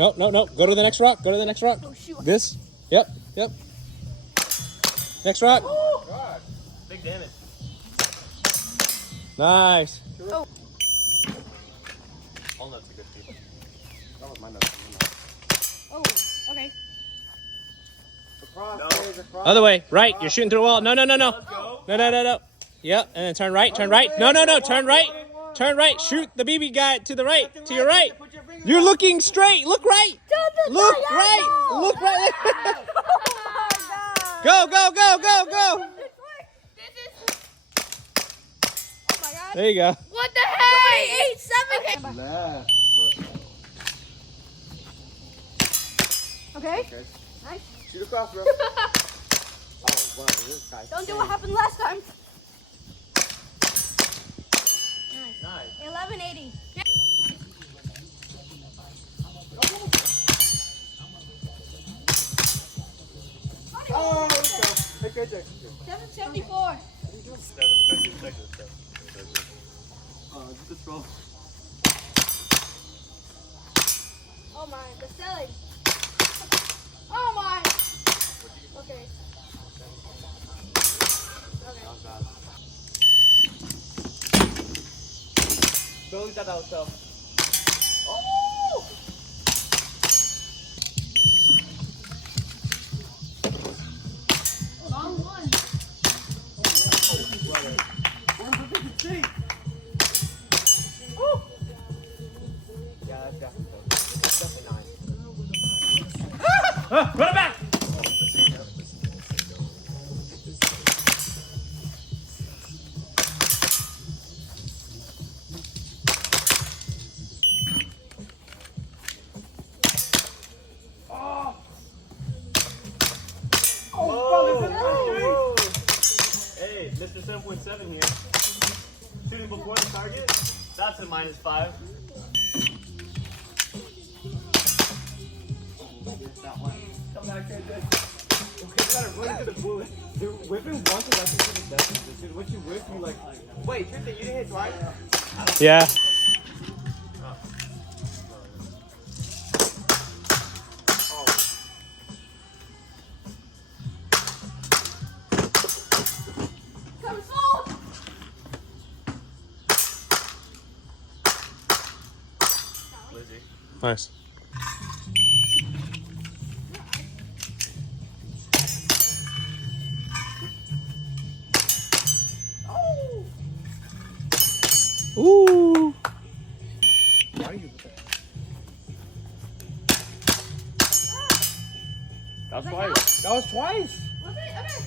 No, no, no. Go to the next rock. Go to the next rock. Oh, shoot. This. Yep, yep. Next rock. Oh, God. Big damage. Nice. Oh. All nuts are good people. That was my nut. Oh, okay. Across, No. Dave, across. Other way. Right. You're shooting through a wall. No, no, no, no. Let's go. No, no, no, no. Yep. And then turn right. Turn right. No, no, no. Turn right. Turn right. Shoot the BB guy to the right. To your right. You're looking straight. Look right. Look right. Look right. Go, go, go, go, go. Oh my God. There you go. What the heck? 8, 7. Left foot. Okay. Okay. Nice. Shoot across, bro. Oh, wow. This guy. Don't do what happened last time. Nice. 1180. Oh, let's go. Hey, good, Jack. 774. Just roll. Oh my, the selling. Oh my. Okay. Okay. Billy thought that was tough. Oh! Wrong one. Yeah, that's definitely nice. Run it back! Oh, hey, Mr. 7.7 here. Shooting before the target. That's a -5. Come back here, Jay. Okay, you gotta run into the bullet. Dude, whipping once is actually the best. Dude, once you whip, you like. Wait, Tristan, you didn't hit twice? Yeah. Come full. Lizzie. Nice. Ooh. Why do you That was twice. That was twice. Okay, okay.